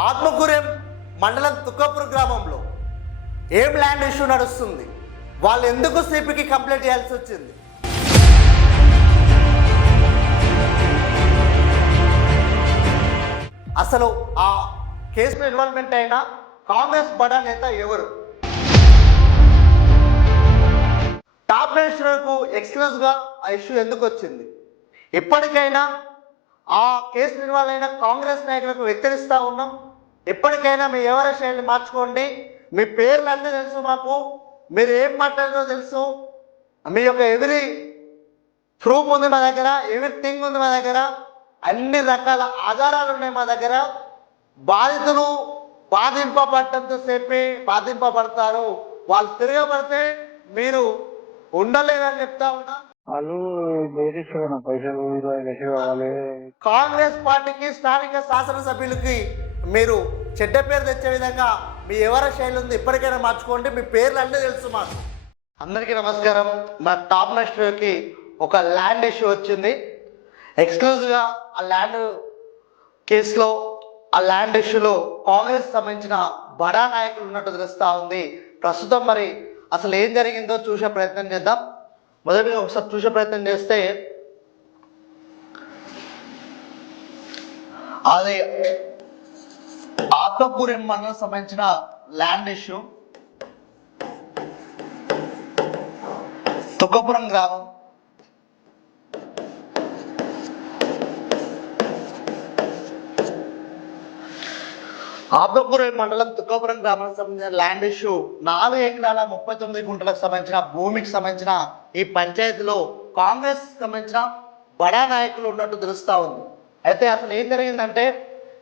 ఆత్మకూరెం మండలం తుక్కపూర్ గ్రామంలో ఏం ల్యాండ్ ఇష్యూ నడుస్తుంది? వాళ్ళు ఎందుకు సిపికి కంప్లైంట్ చేయాల్సి వచ్చింది? అసలు ఆ కేసులో ఇన్వాల్వ్మెంట్ అయిన కాంగ్రెస్ బడా నేత ఎవరు? టాప్ మినిస్టర్కు ఎక్స్క్యూజ్గా ఆ ఇష్యూ ఎందుకు వచ్చింది? ఇప్పటికైనా ఆ కేసు ఇన్వాల్వ్ అయిన కాంగ్రెస్ నాయకులకు హెచ్చరిస్తూ ఉన్నాం. ఎప్పటికైనా మీ ఎవరి శైలిని మార్చుకోండి. మీ పేర్లు అన్నీ తెలుసు మాకు, మీరు ఏం మాట్లాడారో తెలుసు, మీ యొక్క ఎవరి ప్రూఫ్ ఉంది మా దగ్గర, ఎవ్రీథింగ్ ఉంది మా దగ్గర, అన్ని రకాల ఆధారాలు ఉన్నాయి మా దగ్గర. బాధితులు బాధింపబడటంతో చెప్పి బాధింపబడతారు, వాళ్ళు తిరగబడితే మీరు ఉండలేదని చెప్తా ఉన్నా. వాళ్ళు పైసలు 20 లక్షలు కావాలి. కాంగ్రెస్ పార్టీకి స్థానిక శాసనసభ్యులకి మీరు చెడ్డ పేరు తెచ్చే విధంగా మీ ఎవరి శైలి ఉంది, ఇప్పటికైనా మార్చుకోండి. మీ పేర్లు అన్నీ తెలుసు మాకు. అందరికీ నమస్కారం. మా టాప్ మినిస్టర్కి ఒక ల్యాండ్ ఇష్యూ వచ్చింది. ఎక్స్క్లూజివ్గా ఆ ల్యాండ్ కేసులో, ఆ ల్యాండ్ ఇష్యూలో కాంగ్రెస్ సంబంధించిన బడా నాయకులు ఉన్నట్టు తెలుస్తూ ఉంది. ప్రస్తుతం మరి అసలు ఏం జరిగిందో చూసే ప్రయత్నం చేద్దాం. మొదటిగా ఒకసారి చూసే ప్రయత్నం చేస్తే అది ఆత్మకూరెం మండలం సంబంధించిన ల్యాండ్ ఇష్యూ. తుక్కపురం గ్రామం, ఆత్మకూరెం మండలం తుక్కపురం గ్రామానికి సంబంధించిన ల్యాండ్ ఇష్యూ. 4 ఎకరాల 39 గుంటలకు సంబంధించిన భూమికి సంబంధించిన ఈ పంచాయతీలో కాంగ్రెస్ సంబంధించిన బడా నాయకులు ఉన్నట్టు తెలుస్తా ఉంది. అయితే అసలు ఏం జరిగిందంటే,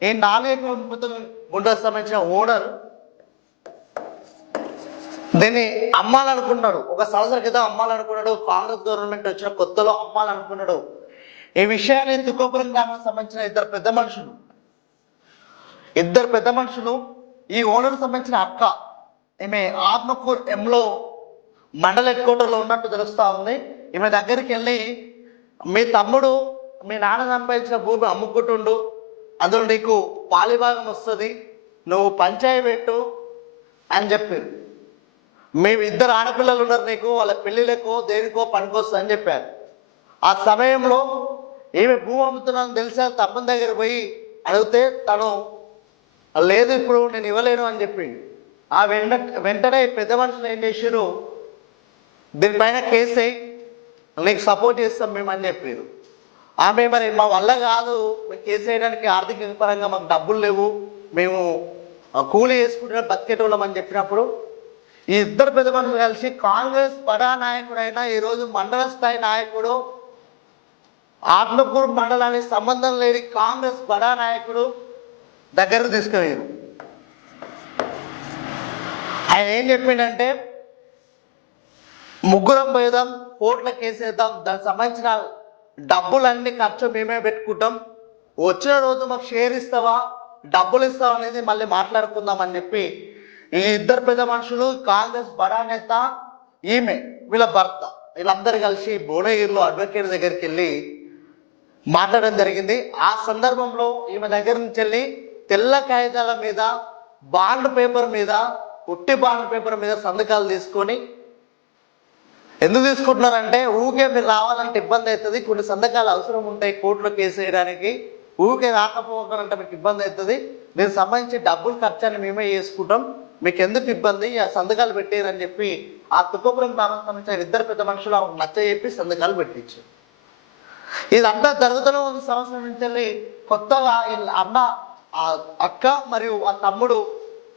ఈ 4 ఎకరాల 39 గుంటలకు సంబంధించిన ఓనర్ దీన్ని అమ్మాలనుకున్నాడు. ఒక సంవత్సరం క్రితం అమ్మాలనుకున్నాడు. కాంగ్రెస్ గవర్నమెంట్ వచ్చిన కొత్తలో అమ్మాలనుకున్నాడు. ఈ విషయాన్ని తుక్కపురం గ్రామానికి సంబంధించిన ఇద్దరు పెద్ద మనుషులు ఈ ఓనర్ సంబంధించిన అక్క, ఈమె ఆత్మకూర్ ఎంలో మండల హెడ్ క్వార్టర్లో ఉన్నట్టు తెలుస్తా ఉంది. ఈమె దగ్గరికి వెళ్ళి, మీ తమ్ముడు మీ నాన్న సంపాదించిన భూమి అమ్ముకుంటుండు, అందులో నీకు పాలిభాగం వస్తుంది, నువ్వు పంచాయి పెట్టు అని చెప్పారు. మేము 2 ఆడపిల్లలు ఉన్నారు నీకు, వాళ్ళ పెళ్ళిళ్ళకో దేనికో పనికొస్తుంది అని చెప్పారు. ఆ సమయంలో ఏమి భూమి అమ్ముతున్నాను తెలిసా తమ్ముని దగ్గర పోయి అడిగితే తను లేదు, ఇప్పుడు నేను ఇవ్వలేను అని చెప్పింది. ఆ వెంటనే పెద్ద మనుషులు ఏం చేసారు, దీనిపైన కేసు అయ్యి నీకు సపోర్ట్ చేస్తాం మేము అని చెప్పారు. ఆమె మరి మా వల్ల కాదు, కేసు వేయడానికి ఆర్థిక పరంగా మాకు డబ్బులు లేవు, మేము కూలీ చేసుకుంటున్న బతికేటోళ్ళం అని చెప్పినప్పుడు ఈ ఇద్దరు పెద్ద మనుషులు కలిసి కాంగ్రెస్ బడా నాయకుడైన ఈరోజు మండల స్థాయి నాయకుడు, ఆత్మకూరు మండలానికి సంబంధం లేని కాంగ్రెస్ బడా నాయకుడు దగ్గరకు తీసుకుపోయారు. ఆయన ఏం చెప్పిండంటే, ముగ్గురం పోయేదాం, కోర్టులో కేసేద్దాం, దానికి సంబంధించిన డబ్బులన్నీ ఖర్చు మేమే పెట్టుకుంటాం, వచ్చిన రోజు మాకు షేర్ ఇస్తావా, డబ్బులు ఇస్తావా అనేది మళ్ళీ మాట్లాడుకుందాం అని చెప్పి ఈ ఇద్దరు పెద్ద మనుషులు, కాంగ్రెస్ బడా నేత, ఈమె వీళ్ళ భర్త, వీళ్ళందరూ కలిసి భువనగిరిలో అడ్వకేట్ దగ్గరికి వెళ్ళి మాట్లాడడం జరిగింది. ఆ సందర్భంలో ఈమె దగ్గర నుంచి వెళ్ళి తెల్ల కాగితాల మీద, బాండ్ పేపర్ మీద, ఉట్టి బాండ్ పేపర్ మీద సంతకాలు తీసుకొని, ఎందుకు తీసుకుంటున్నారంటే ఊరికే మీరు రావాలంటే ఇబ్బంది అవుతుంది, కొన్ని సంతకాలు అవసరం ఉంటాయి కోర్టులో కేసు వేయడానికి, ఊరికే రాకపోవాలంటే మీకు ఇబ్బంది అవుతుంది, దీనికి సంబంధించి డబ్బులు ఖర్చాన్ని మేమే చేసుకుంటాం, మీకు ఎందుకు ఇబ్బంది, ఆ సంతకాలు పెట్టారని చెప్పి ఆ తుక్కపురం గ్రామానికి సంబంధించిన ఇద్దరు పెద్ద మనుషులు నచ్చ చెప్పి సంతకాలు పెట్టించారు. ఇదంతా జరుగుతున్న 1 సంవత్సరం నుంచి వెళ్ళి కొత్తగా అన్న, ఆ అక్క మరియు ఆ తమ్ముడు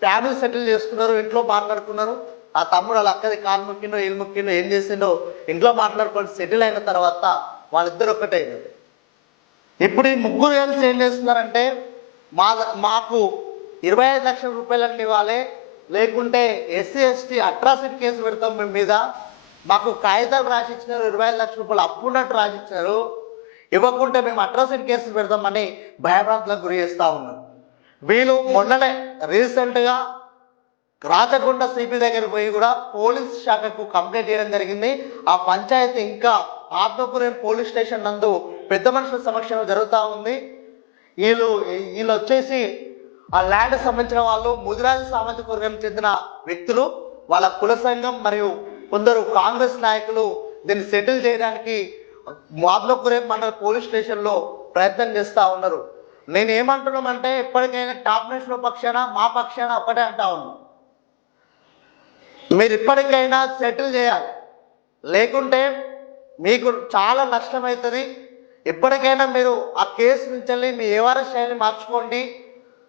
ఫ్యామిలీ సెటిల్ చేసుకున్నారు, ఇంట్లో మాట్లాడుకున్నారు. ఆ తమ్ముడు వాళ్ళ అక్కది కాలు మొక్కిండో ఇల్లు మొక్కిండో ఏం చేసిండో ఇంట్లో మాట్లాడుకొని సెటిల్ అయిన తర్వాత వాళ్ళిద్దరు ఒక్కటైనారు. ఇప్పుడు ఈ ముగ్గురు కలిసి ఏం చేస్తున్నారంటే, మాకు 25 లక్షల రూపాయలన్నీ ఇవ్వాలి, లేకుంటే ఎస్సీ ఎస్టీ అట్రాసిటీ కేసు పెడతాం మేము మీద, మాకు కాగితాలు రాసిచ్చినారు, 25 లక్షల రూపాయలు అప్పు ఉన్నట్టు రాసిచ్చినారు, ఇవ్వకుంటే మేము అట్రాసిటీ కేసులు పెడతామని భయభ్రాంతులకు గురి చేస్తూ ఉన్నారు. వీళ్ళు మొన్ననే రీసెంట్గా రాచకొండ సిపి దగ్గర పోయి కూడా పోలీస్ శాఖకు కంప్లైంట్ చేయడం జరిగింది. ఆ పంచాయతీ ఇంకా ఆత్మకూరెం పోలీస్ స్టేషన్ నందు పెద్ద మనుషుల సమక్షంలో జరుగుతూ ఉంది. వీళ్ళు వచ్చేసి ఆ ల్యాండ్ సంబంధించిన వాళ్ళు ముదిరాజు సామాజిక వర్గం చెందిన వ్యక్తులు, వాళ్ళ కుల సంఘం మరియు కొందరు కాంగ్రెస్ నాయకులు దీన్ని సెటిల్ చేయడానికి మాబ్లపురం మండల పోలీస్ స్టేషన్లో ప్రయత్నం చేస్తూ ఉన్నారు. నేను ఏమంటున్నామంటే ఎప్పటికైనా టాప్ నేషనల్ పక్షాన మా పక్షాన ఒకటే అంటా ఉన్నాం, మీరు ఇప్పటికైనా సెటిల్ చేయాలి, లేకుంటే మీకు చాలా నష్టమవుతుంది. ఎప్పటికైనా మీరు ఆ కేసు నుంచి మీ వ్యవహార శైలిని మార్చుకోండి.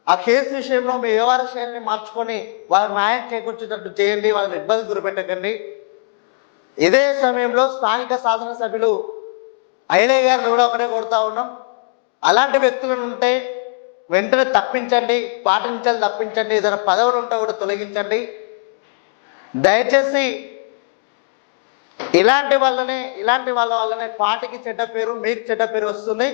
ఆ కేసు విషయంలో మీ వ్యవహార శైలిని మార్చుకొని వాళ్ళకి న్యాయం చేకూర్చేటట్టు చేయండి, వాళ్ళని ఇబ్బంది గురిపెట్టకండి. ఇదే సమయంలో స్థానిక శాసనసభ్యులు ఐలయ్య గారిని కూడా ఒకటే కొడతా ఉన్నాం, అలాంటి వ్యక్తులను ఉంటే వెంటనే తప్పించండి, పార్టీ నుంచి తప్పించండి, ఏదైనా పదవులు ఉంటే కూడా తొలగించండి. దయచేసి ఇలాంటి వాళ్ళ వల్లనే పార్టీకి చెడ్డ పేరు, మీకు చెడ్డ పేరు వస్తుంది.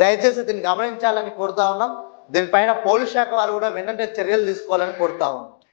దయచేసి దీన్ని గమనించాలని కోరుతా ఉన్నాం. దీనిపైన పోలీస్ శాఖ వారు కూడా వెంటనే చర్యలు తీసుకోవాలని కోరుతా ఉన్నాం.